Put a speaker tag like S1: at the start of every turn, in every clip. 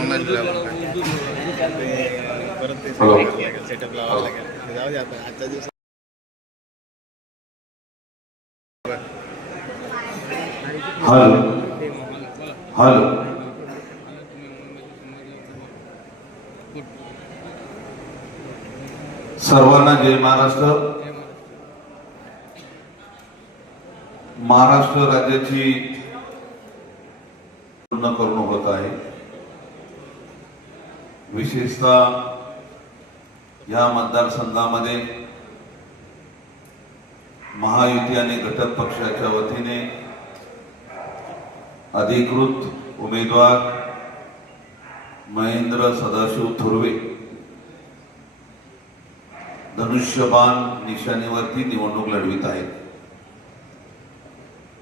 S1: Online
S2: परत ते. Setup लावावं लागेल जाऊ दे आता आजच्या दिवसात
S3: हॅलो हॅलो सर्वांना जय महाराष्ट्र. महाराष्ट्र राज्याची पूर्ण करून विशेषतः या मतदारसंघामध्ये महायुती आणि घटक पक्षाच्या वतीने अधिकृत उमेदवार महेंद्र सदाशिव थुर्वे धनुष्यबाण निशाणीवरती निवडणूक लढवित आहेत.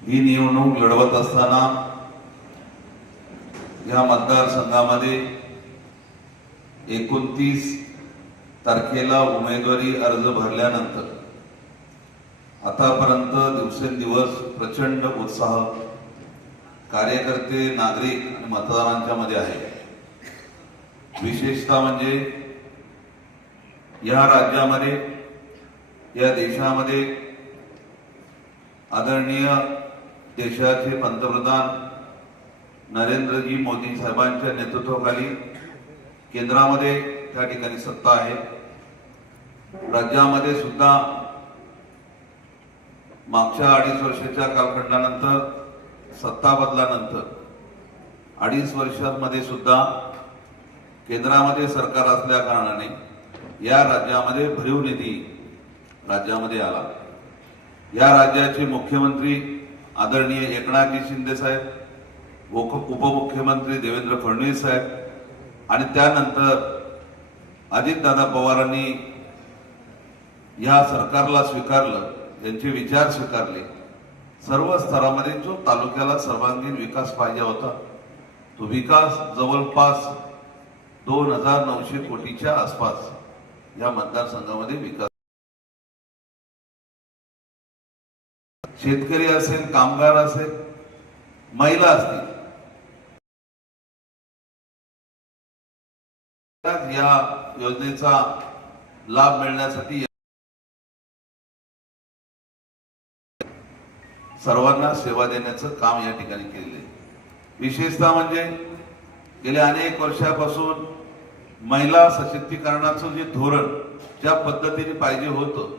S3: ही निवडणूक लढवत असताना या मतदारसंघामध्ये एकोणतीस तारखेला उमेदवारी अर्ज भरल्यानंतर आतापर्यंत दिवसेंदिवस प्रचंड उत्साह कार्यकर्ते नागरिक आणि मतदारांच्या मध्ये आहे. विशेषतः म्हणजे या राज्यामध्ये या देशामध्ये आदरणीय देशाचे पंतप्रधान नरेंद्रजी मोदी साहेबांच्या नेतृत्वाखाली केंद्रामध्ये त्या ठिकाणी सत्ता आहे. राज्यामध्ये सुद्धा मागच्या अडीच वर्षाच्या कालखंडानंतर सत्ता बदलानंतर अडीच वर्षांमध्ये सुद्धा केंद्रामध्ये सरकार असल्या कारणाने या राज्यामध्ये भरीव निधी राज्यामध्ये आला. या राज्याचे मुख्यमंत्री आदरणीय एकनाथजी शिंदे साहेब उपमुख्यमंत्री देवेंद्र फडणवीस साहेब आणि त्यानंतर अजितदादा पवारांनी या सरकारला स्वीकारलं यांचे विचार स्वीकारले. सर्व स्तरामध्ये जो तालुक्याला सर्वांगीण विकास पाहिजे होता तो विकास जवळपास दोन हजार नऊशे कोटीच्या आसपास या मतदारसंघामध्ये विकास शेतकरी असेल कामगार असेल महिला असतील या योजनेचा लाभ मिळण्यासाठी सर्वांना सेवा देण्याचं काम या ठिकाणी केलेलं आहे. विशेषतः म्हणजे गेल्या अनेक वर्षापासून महिला सशक्तीकरणाचं जे धोरण ज्या पद्धतीने पाहिजे होतं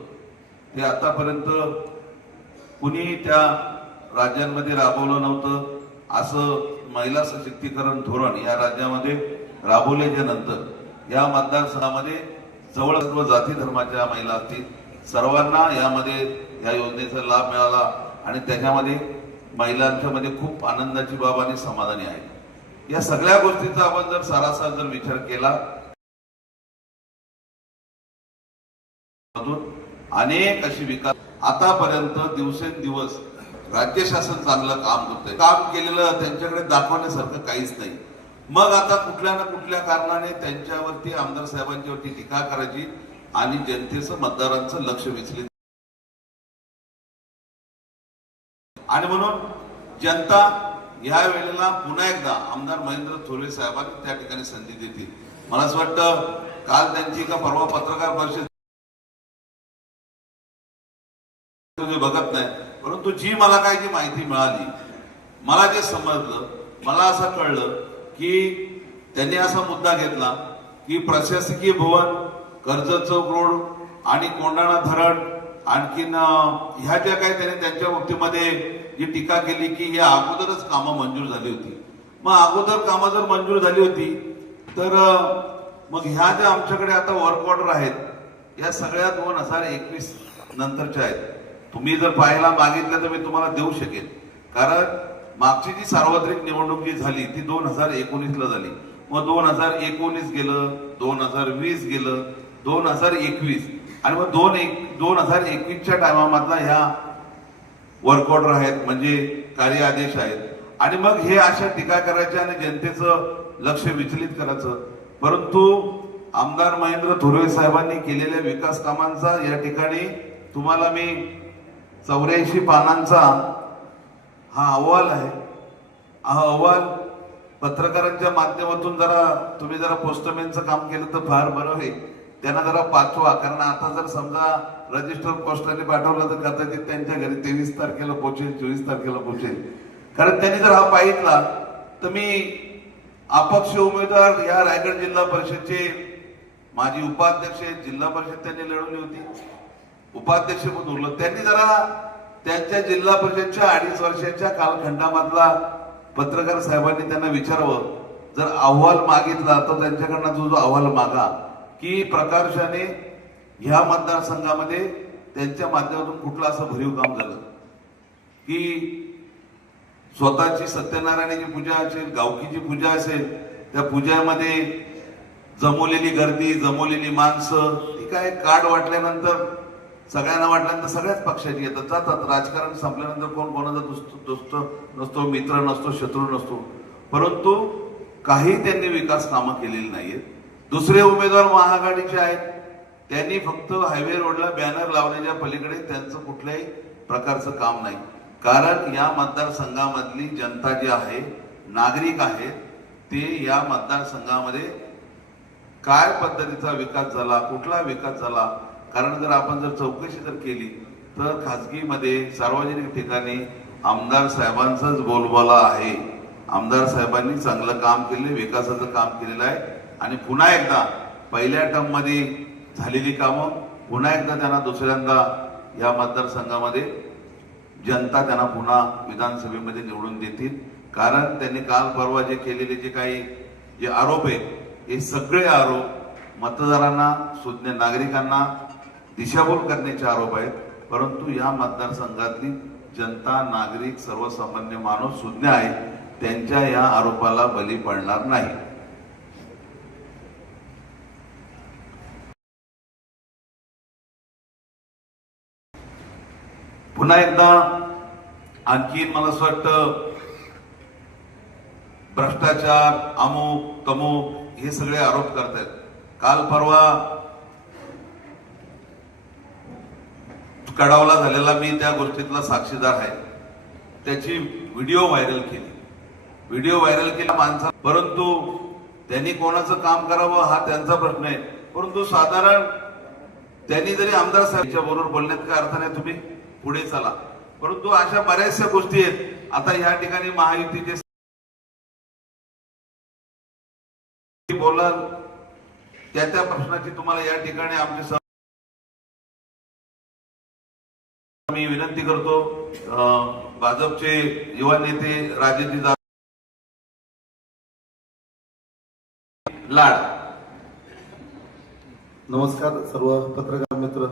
S3: ते आतापर्यंत कुणी त्या राज्यांमध्ये राबवलं नव्हतं. असं महिला सशक्तीकरण धोरण या राज्यामध्ये राबवल्याच्या नंतर या मतदारसंघामध्ये जवळ सर्व जाती धर्माच्या महिला असतील. सर्वांना यामध्ये या योजनेचा लाभ मिळाला आणि त्याच्यामध्ये महिलांच्या मध्ये खूप आनंदाची बाब आणि समाधानी आहे. या सगळ्या गोष्टीचा आपण जर सारासार जर विचार केला अनेक अशी विकास आतापर्यंत दिवसेंदिवस राज्य शासन चांगलं काम करतंय. काम केलेलं त्यांच्याकडे दाखवण्यासारखं काहीच नाही. मग आता कुठल्या ना कुठल्या कारणाने त्यांच्यावरती आमदार साहेबांच्यावरती टीका करायची आणि जनतेचं मतदारांचं लक्ष विचलित आणि म्हणून जनता ह्या वेळेला पुन्हा एकदा आमदार महेंद्र थोरवे साहेबांनी त्या ठिकाणी संधी देतील. मला असं वाटतं काल त्यांची का परवा पत्रकार परिषद बघत नाही परंतु जी मला काय जी माहिती मिळाली मला जे समजलं मला असं कळलं की त्यांनी असा मुद्दा घेतला की प्रशासकीय भवन कर्जत चौक रोड आणि कोंडाणा धरण आणखीन ह्या ज्या काही त्यांनी त्यांच्या बाबतीमध्ये जी टीका केली की या अगोदरच कामं मंजूर झाली होती. मग अगोदर कामं जर मंजूर झाली होती तर मग ह्या ज्या आमच्याकडे आता वर्क ऑर्डर आहेत या सगळ्या दोन हजार एकवीस नंतरच्या आहेत. तुम्ही जर पाहायला मागितलं तर मी तुम्हाला देऊ शकेन. कारण मागची जी सार्वत्रिक निवडणूक जी झाली ती दोन हजार एकोणीसला झाली. मग दोन हजार एकोणीस गेलं दोन हजार वीस गेलं दोन हजार एकवीस. आणि मग दोन एक दोन हजार एकवीसच्या टायमामधला ह्या वर्क ऑर्डर आहेत म्हणजे कार्य आदेश आहेत. आणि मग हे अशा टीका करायच्या आणि जनतेचं लक्ष विचलित करायचं. परंतु आमदार महेंद्र थोरवे साहेबांनी केलेल्या विकास कामांचा या ठिकाणी तुम्हाला मी चौऱ्याऐंशी पानांचा हा अहवाल आहे. हा अहवाल पत्रकारांच्या माध्यमातून जरा तुम्ही जरा पोस्टमॅनचं काम केलं तर फार बरं होईल. त्यांना जरा पाठवा कारण आता जर समजा रजिस्टर पोस्टाने पाठवलं तर कदाचित त्यांच्या घरी तेवीस तारखेला पोचेल चोवीस तारखेला पोचेल. कारण त्यांनी जर हा पाहितला तर मी अपक्ष उमेदवार या रायगड जिल्हा परिषदचे माजी उपाध्यक्ष आहेत, जिल्हा परिषद त्यांनी लढवली होती. उपाध्यक्ष पण उरलं. त्यांनी जरा त्यांच्या जिल्हा परिषदच्या अडीच वर्षाच्या कालखंडामधला पत्रकार साहेबांनी त्यांना विचारावं. जर अहवाल मागितला तर त्यांच्याकडनं तो जो अहवाल मागा की प्रकर्षाने ह्या मतदारसंघामध्ये त्यांच्या माध्यमातून कुठलं असं भरीव काम झालं? की स्वतःची सत्यनारायणाची पूजा असेल गावकीची पूजा असेल त्या पूजामध्ये जमवलेली गर्दी जमवलेली माणसं ती काय कार्ड वाटल्यानंतर सगळ्यांना वाटल्यानंतर सगळ्याच पक्षाची येतात जातात. राजकारण संपल्यानंतर कोण कोणाचा दुस्त दुस्त नसतो मित्र नसतो शत्रू नसतो. परंतु काही त्यांनी विकास कामं केलेली नाहीयेत. दुसरे उमेदवार महाआघाडीचे आहेत. त्यांनी फक्त हायवे रोडला बॅनर लावण्याच्या पलीकडे त्यांचं कुठल्याही प्रकारचं काम नाही. कारण या मतदारसंघामधली जनता जी आहे नागरिक आहेत ते या मतदारसंघामध्ये काय पद्धतीचा विकास झाला कुठला विकास झाला कारण जर आपण जर चौकशी जर केली तर खाजगीमध्ये सार्वजनिक ठिकाणी आमदार साहेबांचाच बोलबाला आहे. आमदार साहेबांनी चांगलं काम केले विकासाचं काम केलेलं आहे. आणि पुन्हा एकदा पहिल्या टर्ममध्ये झालेली कामं पुन्हा एकदा त्यांना दुसऱ्यांदा या मतदारसंघामध्ये जनता त्यांना पुन्हा विधानसभेमध्ये निवडून देतील. कारण त्यांनी काल परवा जे केलेले जे काही जे आरोप आहेत हे सगळे आरोप मतदारांना सुज्ञ नागरिकांना दिशाभूल करण्याचे आरोप आहेत. परंतु या मतदारसंघातली जनता नागरिक सर्वसामान्य माणूस सुज्ञ आहे त्यांच्या या आरोपाला बली पडणार नाही. पुन्हा एकदा आणखी मला असं वाटतं भ्रष्टाचार अमुक तमुक हे सगळे आरोप करतायत. काल परवा कडावला झालेला मी त्या गोष्टीतला साक्षीदार आहे. त्याची व्हिडिओ व्हायरल केली. व्हिडिओ व्हायरल केला माणसा परंतु त्यांनी कोणाचं काम करावं हा त्यांचा प्रश्न आहे. परंतु साधारण त्यांनी जरी आमदार साहेबच्या बरोबर बोलण्यात काय अर्थ नाही तुम्ही? पुढे चला. परंतु अशा बऱ्याचशा गोष्टी आहेत. आता या ठिकाणी महायुतीचे बोलाल त्या त्या प्रश्नाची तुम्हाला या ठिकाणी आमचे मी विनंती करतो भाजपचे युवा नेते राजेंद्र लाड.
S1: नमस्कार सर्व पत्रकार मित्र.